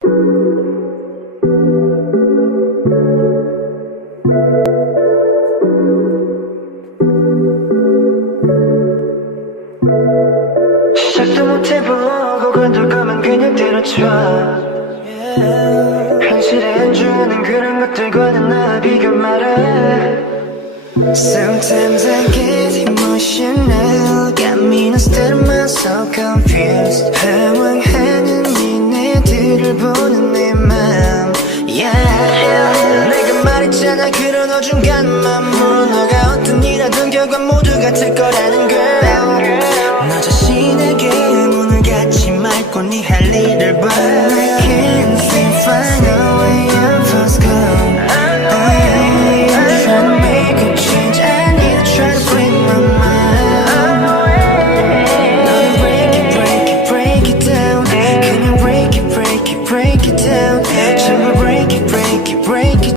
시작도 못해보고 건들 거면 그냥 때려쳐 현실에 안주하는 그런 것들과는 나 비교 말아. Sometimes I get emotional, got me instead of so confused. 방황하는 니네들을 보는 내 맘, yeah. 내가 말했잖아 그런 어중간한 맘으로 너가 어떤 일 하든 결과 모두 같을 거라는 걸. 너 자신에게 문을 닫지 말고 네 할 일을 봐.